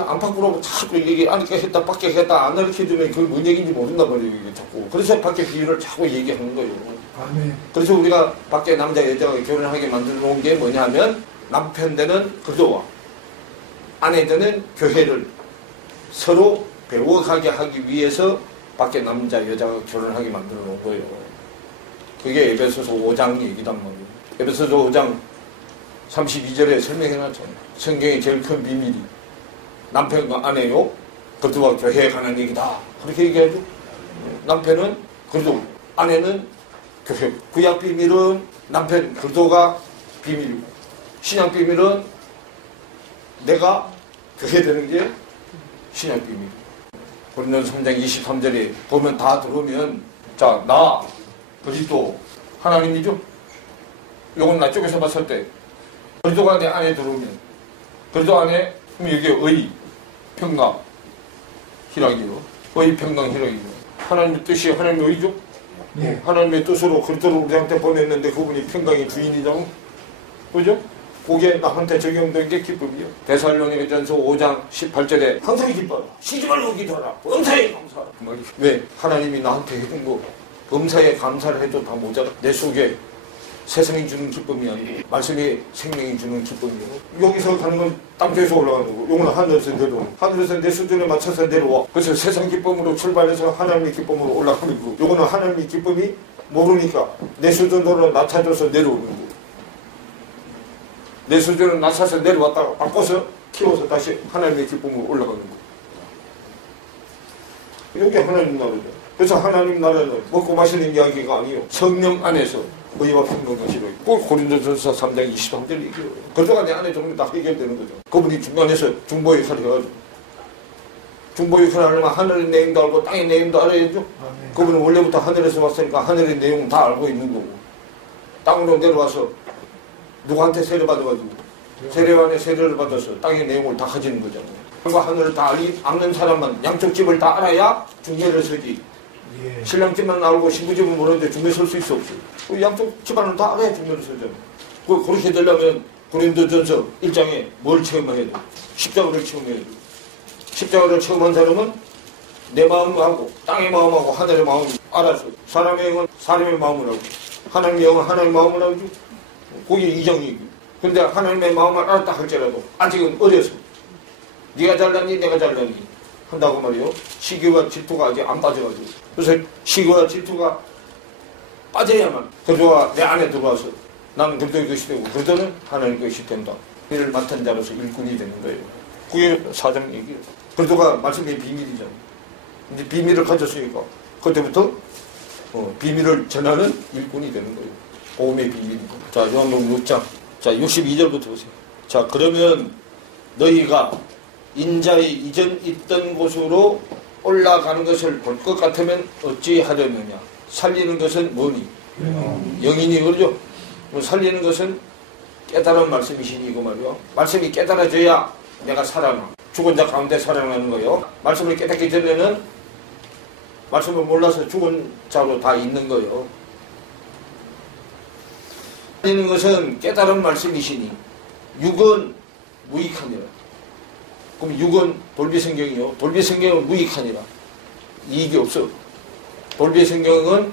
안팎으로 자꾸 얘기 아니까 했다 밖에 했다 안 가르쳐주면 그게 뭔 얘기인지 모른단 말이에요. 이게 자꾸. 그래서 밖에 비유를 자꾸 얘기하는 거예요. 아멘. 그래서 우리가 밖에 남자 여자가 결혼하게 만들어 놓은 게 뭐냐면 남편 되는 그리스도와 아내 되는 교회를 서로 배워가게 하기 위해서 밖에 남자 여자가 결혼하게 만들어 놓은 거예요. 그게 에베소서 5장 얘기단 말이에요. 에베소서 5장 32절에 설명해놨잖아요. 성경의 제일 큰 비밀이 남편과 아내요 그리스도와 교회에 관한 얘기다. 그렇게 얘기하죠. 남편은 그리스도, 아내는 교회. 구약 비밀은 남편 그리스도가 비밀이고 신약 비밀은 내가 그게 되는 게 신약 비밀. 고린도서 3장 23절에 보면 다 들어오면 자, 나 그리스도 하나님이죠. 요건 나 쪽에서 봤을 때 그리스도가 내 안에 들어오면 그리스도 안에 그럼 여기 의, 평강, 희락이요. 의, 평강, 희락이요. 하나님의 뜻이 하나님의 의죠. 네. 하나님의 뜻으로 그리스도를 우리한테 보냈는데 그분이 평강의 주인이잖아. 그죠? 그게 나한테 적용된 게 기쁨이요. 데살로니가전서 5장 18절에 항상 기뻐라. 쉬지 말고 기도하라. 범사에 감사하라. 왜? 하나님이 나한테 해준 거 범사에 감사를 해도 다 모자라. 내 속에 세상이 주는 기쁨이 아니고 말씀이 생명이 주는 기쁨이요. 여기서 가는 건 땅에서 올라가는 거고 요거는 하늘에서 내려오는 거. 하늘에서 내 수준에 맞춰서 내려와. 그래서 세상 기쁨으로 출발해서 하나님의 기쁨으로 올라가는 거. 요거는 하나님의 기쁨이 모르니까 내 수준으로 낮춰져서 내려오는 거. 내 수준을 낮춰서 내려왔다가 바꿔서 키워서 다시 하나님의 기쁨으로 올라가는 거. 이게 하나님 나라죠. 그래서 하나님 나라는 먹고 마시는 이야기가 아니에요. 성령 안에서 의와 평강과 희락이. 꼭 고린도전서 3장 23절 얘기해요. 그러다가 내 안에 정말 다 해결되는 거죠. 그분이 중간에서 중보 역할을 해가지고 중보 역할을 하려면 하늘의 내용도 알고 땅의 내용도 알아야죠. 그분은 원래부터 하늘에서 왔으니까 하늘의 내용은 다 알고 있는 거고 땅으로 내려와서 누구한테 세례 받아가지고 세례관의 세례를 받아서 땅의 내용을 다 가지는 거잖아요. 그리고 하늘을 다 아는 사람만 양쪽 집을 다 알아야 중매를 서지. 예. 신랑 집만 알고 신부 집은 모르는데 중매 설 수 있어 없어. 양쪽 집안을 다 알아야 중매를 서잖아요. 그렇게 되려면 고린도전서 1장에 뭘 체험해야 돼? 십자가를 체험해야 돼. 십자가를 체험한 사람은 내 마음하고 땅의 마음하고 하늘의 마음을 알아서 사람의 영은 사람의 마음을 하고 하나님의 영은 하나님의 마음을 하고 그게 이정이고. 근데 하나님의 마음을 알았다 할지라도 아직은 어려서 네가 잘났니 내가 잘났니 한다고 말이요. 시기와 질투가 아직 안 빠져가지고. 그래서 시기와 질투가 빠져야만 그리스도가 내 안에 들어와서 나는 그리스도의 것이 되고 그리스도는 하나님의 것이 된다. 이를 맡은 자로서 일꾼이 되는 거예요. 그게 사장 얘기예요. 그리스도가 말씀의 비밀이잖아요. 이제 비밀을 가졌으니까 그때부터 비밀을 전하는 일꾼이 되는 거예요. 복음의 비밀이고. 자, 요한복음 6장. 자, 62절부터 보세요. 자, 그러면 너희가 인자의 이전 있던 곳으로 올라가는 것을 볼 것 같으면 어찌 하려느냐. 살리는 것은 뭐니? 영이니 그러죠? 살리는 것은 깨달은 말씀이시니 이거 말이요. 말씀이 깨달아져야 내가 살아나. 죽은 자 가운데 살아나는 거예요. 말씀을 깨닫기 전에는 말씀을 몰라서 죽은 자로 다 있는 거예요. 살리는 것은 깨달은 말씀이시니 육은 무익하니라. 그럼 육은 돌비성경이요. 돌비성경은 무익하니라. 이익이 없어. 돌비성경은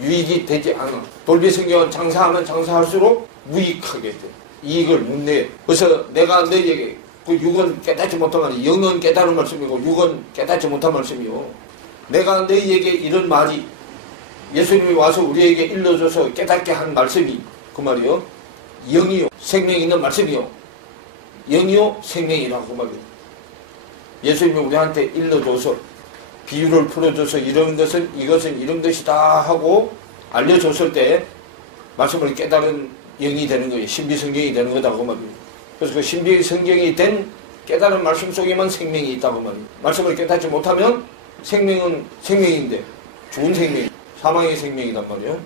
유익이 되지 않아. 돌비성경은 장사하면 장사할수록 무익하게 돼. 이익을 못 내. 그래서 내가 너희에게 그 육은 깨닫지 못한 말이 영은 깨달은 말씀이고 육은 깨닫지 못한 말씀이요. 내가 너희에게 이런 말이 예수님이 와서 우리에게 일러줘서 깨닫게 한 말씀이 그 말이요. 영이요. 생명이 있는 말씀이요. 영이요. 생명이라고 그 말이요. 예수님이 우리한테 일러줘서 비유를 풀어줘서 이런 것은 이것은 이런 것이다 하고 알려줬을 때 말씀을 깨달은 영이 되는 거예요. 신비성경이 되는 거다 그 말이에요. 그래서 그 신비성경이 된 깨달은 말씀 속에만 생명이 있다고 말이에요. 말씀을 깨닫지 못하면 생명은 생명인데 좋은 생명, 사망의 생명이란 말이에요.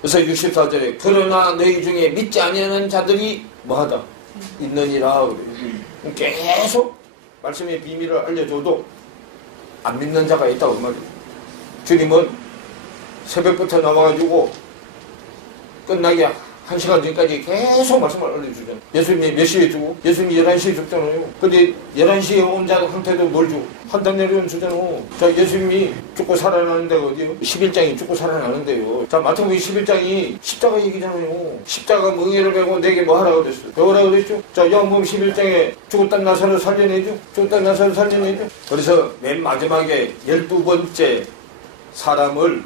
그래서 64절에 그러나 너희 중에 믿지 아니하는 자들이 뭐하다? 있느니라. 계속 말씀의 비밀을 알려줘도 안 믿는 자가 있다고 말이에요. 주님은 새벽부터 나와가지고 끝나기 1시간 전까지 계속 말씀을 알려주잖아요. 예수님이 몇 시에 주고? 예수님이 11시에 죽잖아요. 근데 11시에 온 자한테도 뭘 주고? 한단 내려온 주잖아요. 자, 예수님이 죽고 살아나는 데가 어디요? 11장이 죽고 살아나는 데요. 자, 마태복음 11장이 십자가 얘기잖아요. 십자가 멍에를 메고 내게 뭐 하라고 그랬어요? 뭐라고 그랬죠? 자, 요한복음 11장에 죽었던 나사를 살려내죠? 죽었던 나사를 살려내죠? 그래서 맨 마지막에 12번째 사람을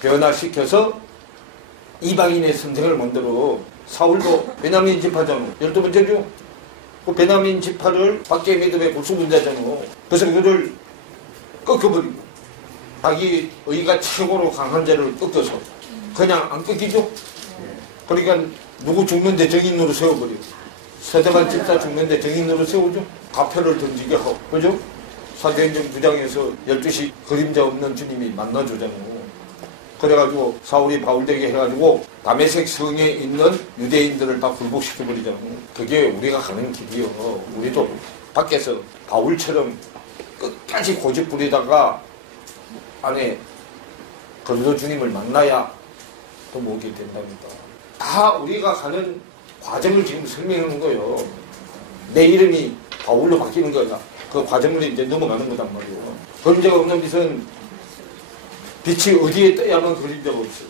변화시켜서 이방인의 선생을 만들어. 사울도 베냐민 지파잖아. 12번째죠. 그 베냐민 지파를 밖에 믿음의 골수분자잖아. 그래서 그를 꺾어버리고 자기 의가 최고로 강한 자를 꺾어서 그냥 안 꺾이죠. 그러니까 누구 죽는데 정인으로 세워버려. 서대만 집사 죽는데 정인으로 세우죠. 가표를 던지게 하고, 그죠? 사도행전 9장에서 12시 그림자 없는 주님이 만나주잖아요. 그래가지고 사울이 바울되게 해가지고 다메섹 성에 있는 유대인들을 다 굴복시켜버리잖아요. 그게 우리가 가는 길이요. 우리도 밖에서 바울처럼 끝까지 고집 부리다가 안에 그리스도 주님을 만나야 또 모게 된답니다. 다 우리가 가는 과정을 지금 설명하는 거예요. 내 이름이 바울로 바뀌는 거야. 그 과정을 이제 넘어가는 거단 말이에요. 그림자가 없는 빛은 빛이 어디에 떠야만 그림자가 없어.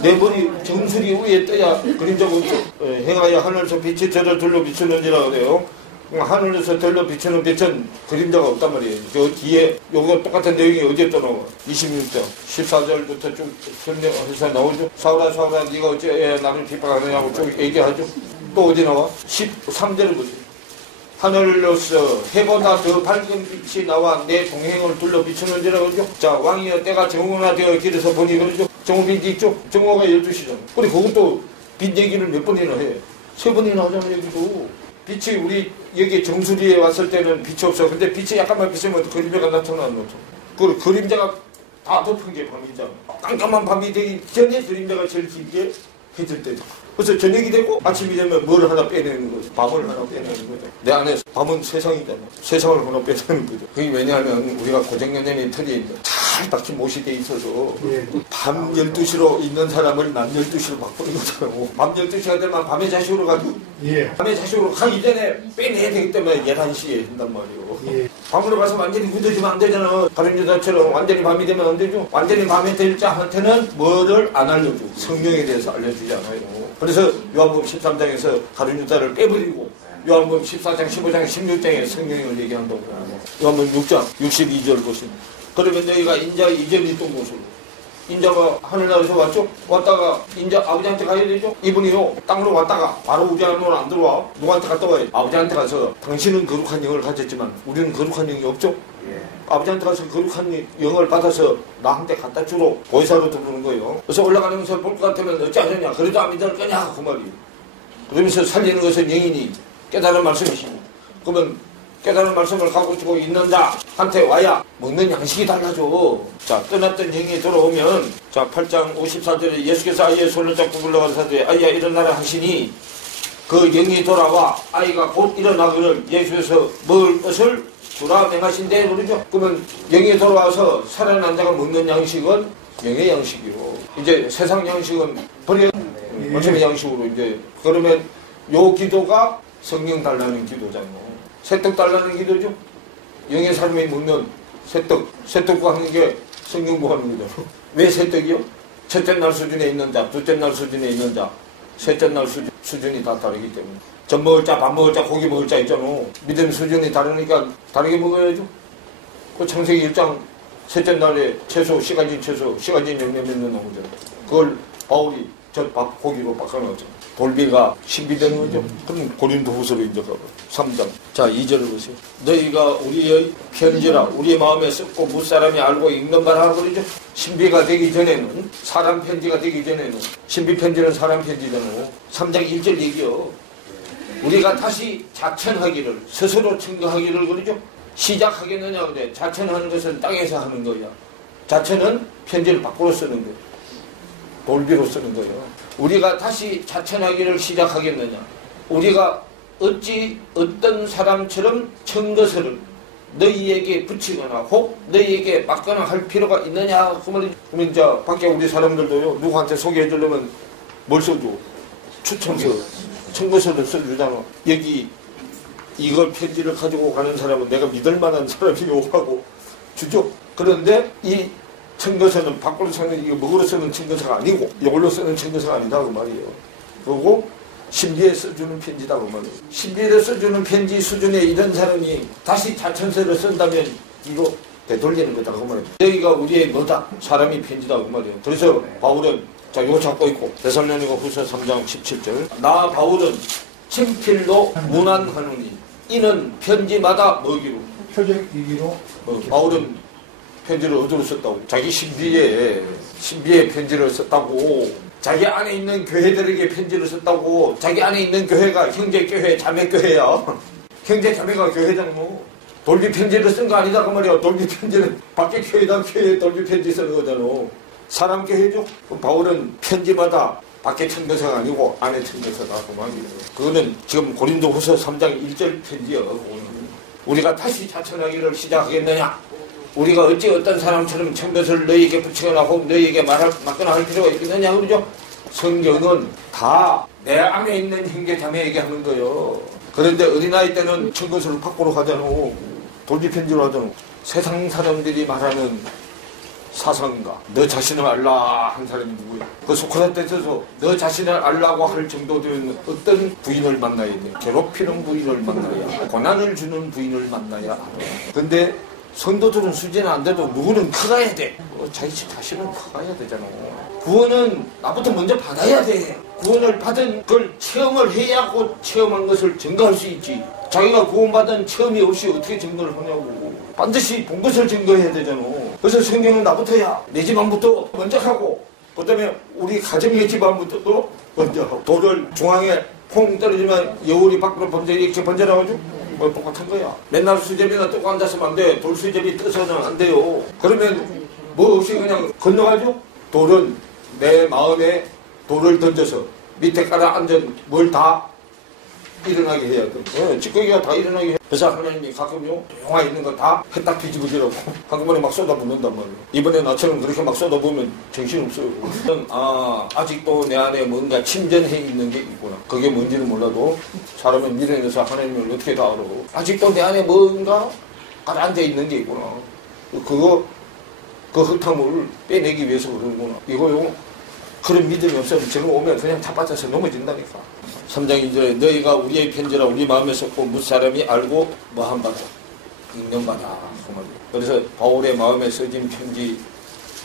내 머리 정수리 위에 떠야 그림자가 없어. 행하여 하늘에서 빛이 저를 둘러 비추는지라 그래요. 하늘에서 들러 비추는 빛은 그림자가 없단 말이에요. 저 뒤에 요거 똑같은 내용이 어디에 또 나와? 26장 14절부터 쭉 설명해서 나오죠. 사울아 사울아 네가 어째 나를 비방하느냐고 쭉 얘기하죠. 또 어디 나와? 13절을 보세요. 하늘로서 해보다 더 밝은 빛이 나와 내 동행을 둘러 비추는지라 그러죠. 자, 왕이여 때가 정오나되어 길에서 보니 그러죠. 정오빛 있죠. 정오가 12시잖아. 우리 그것도 빛 얘기를 몇 번이나 해. 3번이나 하자는 얘기도. 빛이 우리 여기 정수리에 왔을 때는 빛이 없어. 근데 빛이 약간만 비추면 그림자가 나타나는 거죠. 그 그림자가 다 덮은 게 밤이잖아. 깜깜한 밤이 되기 전에 그림자가 제일 길게 해질 때죠. 그래서 저녁이 되고 아침이 되면 뭘 하나 빼내는 거죠. 밤을 하나 빼내는 거죠. 내 안에 밤은 세상이잖아. 세상을 하나 빼내는 거죠. 그게 왜냐하면 우리가 고정연연의 틀이 잘 딱히 못이 돼 있어서 밤 12시로 있는 사람을 낮 12시로 바꾸는 거잖아요. 밤 12시가 되면 밤의 자식으로 가고 밤의 자식으로 가기 전에 빼내야 되기 때문에 11시에 한단 말이에요. 밤으로 가서 완전히 굳어지면 안 되잖아. 다른 여자처럼 완전히 밤이 되면 안 되죠. 완전히 밤이 될 자한테는 뭐를 안 알려줘. 성령에 대해서 알려주지 않아요. 그래서 요한복음 13장에서 가룟 유다를 빼버리고 요한복음 14장, 15장, 16장에 성령을 얘기한다고 하고 요한복음 6장 62절 보시면 그러면 너희가 인자 이전이 있던 곳으로 인자가 하늘나라에서 왔죠? 왔다가 인자 아버지한테 가야 되죠? 이분이요 땅으로 왔다가 바로 우리 안으로 안 들어와. 누구한테 갔다 와요? 아버지한테 가서 당신은 거룩한 영을 가졌지만 우리는 거룩한 영이 없죠? 아버지한테 가서 거룩한 영을 받아서 나한테 갖다 주러 보혜사로 들어오는 거예요. 그래서 올라가는 것을 볼 것 같으면 어찌하느냐 그래도 안 믿을 거냐 그 말이에요. 그러면서 살리는 것은 영이니 깨달은 말씀이시고 그러면 깨달은 말씀을 가지고 있는 자한테 와야 먹는 양식이 달라져. 자, 떠났던 영이 돌아오면 자 8장 54절에 예수께서 아이의 손을 잡고 불러가사대 아이야 일어나라 하시니 그 영이 돌아와 아이가 곧 일어나기를 예수께서 먹을 것을 주라 명하신대 그러죠. 그러면 영이 돌아와서 살아난 자가 먹는 양식은 영의 양식이고 이제 세상 양식은 버려 어차피 양식으로 이제 그러면 요 기도가 성령 달라는 기도잖아요. 새떡 달라는 기도죠. 영의 삶이 먹는 새떡 구하는 게 성령 구하는 거죠. 왜 새떡이요? 첫째 날 수준에 있는 자, 둘째 날 수준에 있는 자, 셋째 날 수준이 다 다르기 때문에 젖 먹을 자, 밥 먹을 자, 고기 먹을 자 있잖아. 믿음 수준이 다르니까 다르게 먹어야죠. 그 창세기 1장 셋째 날에 채소, 시가진 영양면로 나오잖아. 그걸 바울이 젖, 밥, 고기로 바꿔놨잖아. 돌비가 신비되는 거죠. 그럼 고린도 후서로 이제 가고 3장. 자, 2절을 보세요. 너희가 우리의 편지라 우리의 마음에 썩고 무사람이 알고 읽는 바라 그러죠. 신비가 되기 전에는 사람 편지가 되기 전에는 신비 편지는 사람 편지잖아요. 3장 1절 얘기요. 우리가 다시 자천하기를 스스로 증거하기를 그러죠. 시작하겠느냐 그래. 자천하는 것은 땅에서 하는 거야. 자천은 편지를 밖으로 쓰는 거야. 돌비로 쓰는 거예요. 우리가 다시 자천하기를 시작하겠느냐. 우리가 어찌 어떤 사람처럼 청거서를 너희에게 붙이거나 혹 너희에게 맡거나 할 필요가 있느냐. 그러면 이제 밖에 우리 사람들도요. 누구한테 소개해 주려면 뭘 써줘? 추천서. 청거서를 써주잖아. 여기 이걸 편지를 가지고 가는 사람은 내가 믿을 만한 사람이요 하고 주죠. 그런데 이 청거서는 밖으로 쓰는 이거 먹으러 쓰는 청거서가 아니고 이걸로 쓰는 청거서가 아니다 그 말이에요. 그리고 신비에 써주는 편지다 그 말이에요. 신비에 써주는 편지 수준에 이런 사람이 다시 자천서를 쓴다면 이거 되돌리는 거다 그 말이에요. 여기가 우리의 뭐다? 사람이 편지다 그 말이에요. 그래서 바울은 자 이거 잡고 있고 데살로니가 후서 3장 17절 나 바울은 친필로 문안하노니 이는 편지마다 뭐기로 표적이기로 바울은 편지를 어디로 썼다고? 자기 신비에 편지를 썼다고. 자기 안에 있는 교회들에게 편지를 썼다고. 자기 안에 있는 교회가 형제교회, 자매교회야. 형제자매가 교회잖아. 돌비 편지를 쓴 거 아니다 그 말이야. 돌비 편지는 밖에 교회당 교회에 돌비 편지 쓰는 거잖아. 사람 교회죠. 바울은 편지마다 밖에 청교서가 아니고 안에 청교서다 그 말이에요. 그거는 지금 고린도후서 3장 1절 편지야. 우리가 다시 자천하기를 시작하겠느냐? 우리가 어찌 어떤 사람처럼 청교서를 너희에게 붙이거나 혹 너희에게 맡거나 할 필요가 있겠느냐 그러죠. 성경은 다 내 안에 있는 형제자매에게 하는 거예요. 그런데 어린아이 때는 청교서를 밖으로 가잖아. 돌비 편지로 하잖아. 세상 사람들이 말하는 사상가, 너 자신을 알라 한 사람이 누구야? 그 소크라테스에서 너 자신을 알라고 할 정도 되면 어떤 부인을 만나야 돼? 괴롭히는 부인을 만나야, 고난을 주는 부인을 만나야 알아. 근데 성도들은 수지는 안 돼도 누구는 커가야 돼. 자기 자신은 커가야 되잖아. 구원은 나부터 먼저 받아야 돼. 구원을 받은 걸 체험을 해야 그 체험한 것을 증거할 수 있지. 자기가 구원받은 체험이 없이 어떻게 증거를 하냐고. 반드시 본 것을 증거해야 되잖아. 그래서 성경은 나부터야. 내 집안부터 먼저 하고, 그 다음에 우리 가정의 집안부터 또 먼저 하고. 돌을 중앙에 퐁 떨어지면 여울이 밖으로 이렇게 번져나가죠? 뭐 똑같은 거야. 맨날 수제비나 뜨고 앉았으면 안 돼. 돌 수제비 떠서는 안 돼요. 그러면 뭐 없이 그냥 건너가죠? 돌은 내 마음에 돌을 던져서 밑에 깔아 앉은 뭘 다 일어나게 해야 돼. 찌꺼기가 다 일어나게 해. 그래서 하나님이 가끔요, 조용히 있는 거 다 했딱 뒤집어지라고 한꺼번에 막 쏟아붓는단 말이에요. 이번에 나처럼 그렇게 막 쏟아부으면 정신없어요. 아직도 내 안에 뭔가 침전해 있는 게 있구나. 그게 뭔지는 몰라도 사람은 미련해서 하나님을 어떻게 다 알아. 아직도 내 안에 뭔가 가라앉아 있는 게 있구나. 그 흙탕물을 빼내기 위해서 그러는구나. 이거요. 그런 믿음이 없으면 저런 오면 그냥 자빠져서 넘어진다니까. 3장 2절에 너희가 우리의 편지라 우리 마음에 쏟고 무사람이 알고 뭐한 바다 읽는 바다. 그래서 바울의 마음에 써진 편지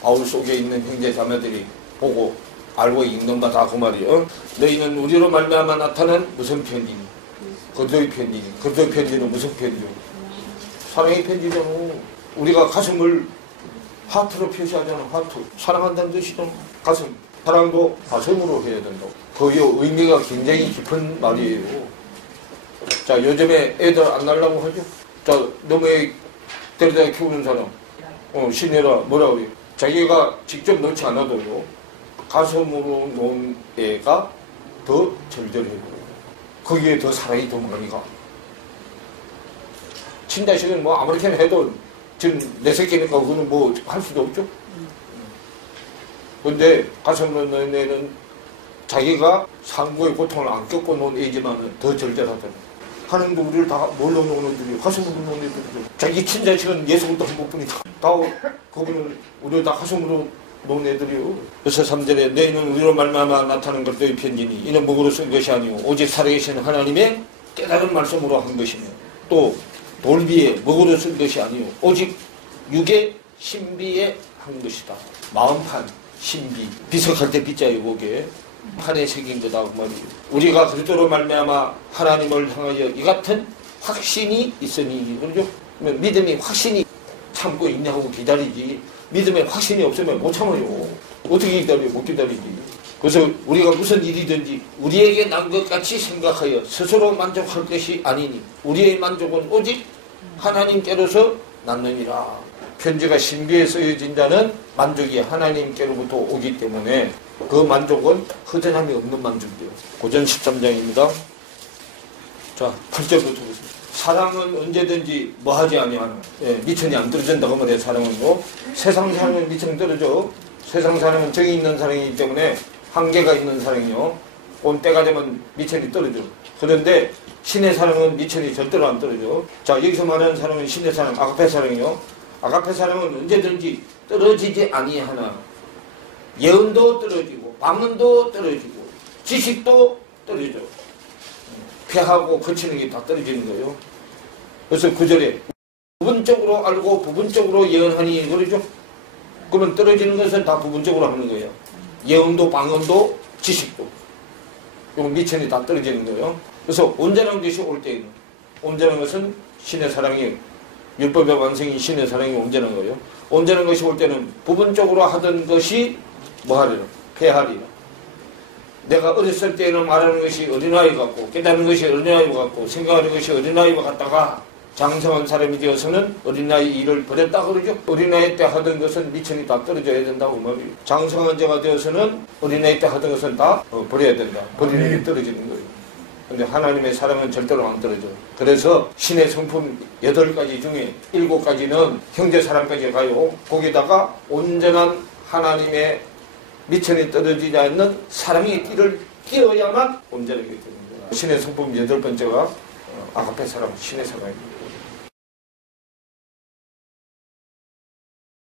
바울 속에 있는 형제 자매들이 보고 알고 읽는 바다 그 말이에요. 너희는 우리로 말미암아 나타난 무슨 편지니? 그리스도의 편지니? 그리스도의 편지는 무슨 편지요? 사랑의 편지잖아. 우리가 가슴을 하트로 표시하잖아. 하트. 사랑한다는 뜻이잖아. 가슴. 사랑도 가슴으로 해야 된다고. 그 의미가 굉장히 깊은 말이에요. 자, 요즘에 애들 안 낳으려고 하죠? 자, 너무 애 데려다 키우는 사람. 신혜라, 뭐라 그래요? 자기가 직접 넣지 않아도요, 가슴으로 놓은 애가 더 절절해요. 거기에 더 사랑이 더 많이 가. 친자식은 뭐 아무렇게나 해도 지금 내 새끼니까 그거는 뭐 할 수도 없죠? 근데 가슴으로 넣은 애는 자기가 상고의 고통을 안 겪고 놓은 애지만 더 절절하잖아. 하나님도 우리를 다 뭘로 놓은 애들이요? 가슴으로 놓은 애들이죠. 자기 친자식은 예수부터 한 것뿐이다. 다 그분은 우리를 다 가슴으로 놓은 애들이요. 그래서 3절에 너희는 우리로 말미암아 나타난 그리스도의 편지니 이는 목으로 쓴 것이 아니오 오직 살아계신 하나님의 깨달은 말씀으로 한 것이며 또 돌비에 목으로 쓴 것이 아니오 오직 육의 신비에 한 것이다. 마음판 신비 비석할 때 빗자요 거기에 판에 새긴 거다 그 말이에요. 우리가 그리스도로 말미암아 하나님을 향하여 이 같은 확신이 있으니 그러죠. 믿음이 확신이 참고 있냐고 기다리지 믿음에 확신이 없으면 못 참아요. 어떻게 기다려요? 못 기다리지. 그래서 우리가 무슨 일이든지 우리에게 난 것 같이 생각하여 스스로 만족할 것이 아니니 우리의 만족은 오직 하나님께로서 낳느니라. 편지가 신비에 쓰여진 자는 만족이 하나님께로부터 오기 때문에 그 만족은 허전함이 없는 만족이에요. 고전 13장입니다. 자, 8절부터 보겠습니다. 사랑은 언제든지 뭐하지 아니하나. 미천이 안 떨어진다고 말해요. 사랑은 뭐. 세상 사랑은 미천이 떨어져. 세상 사랑은 정이 있는 사랑이기 때문에 한계가 있는 사랑이요. 온 때가 되면 미천이 떨어져. 그런데 신의 사랑은 미천이 절대로 안 떨어져. 자, 여기서 말하는 사랑은 신의 사랑, 아가페 사랑이요. 아가페 사랑은 언제든지 떨어지지 아니하나. 예언도 떨어지고 방언도 떨어지고 지식도 떨어져. 폐하고 거치는 게 다 떨어지는 거예요. 그래서 9절에 부분적으로 알고 부분적으로 예언하니 그러죠. 그러면 떨어지는 것은 다 부분적으로 하는 거예요. 예언도 방언도 지식도. 요 미천이 다 떨어지는 거예요. 그래서 온전한 것이 올 때에는 온전한 것은 신의 사랑이 율법의 완성인 신의 사랑이 온전한 거예요. 온전한 것이 올 때는 부분적으로 하던 것이 뭐하리라? 폐하리라. 내가 어렸을 때는 말하는 것이 어린아이 같고 깨닫는 것이 어린아이 같고 생각하는 것이 어린아이와 같다가 장성한 사람이 되어서는 어린아이 일을 버렸다 그러죠. 어린아이 때 하던 것은 미천이 다 떨어져야 된다고 말이에요. 장성한 자가 되어서는 어린아이 때 하던 것은 다 버려야 된다. 버리는 게 떨어지는 거예요. 근데 하나님의 사랑은 절대로 안 떨어져. 그래서 신의 성품 8가지 중에 7가지는 형제 사랑까지 가요. 거기다가 온전한 하나님의 미천이 떨어지지 않는 사랑의 띠를 띄어야만 온전하게 되는 거예요. 신의 성품 8번째가 아가페 사랑, 신의 사랑입니다.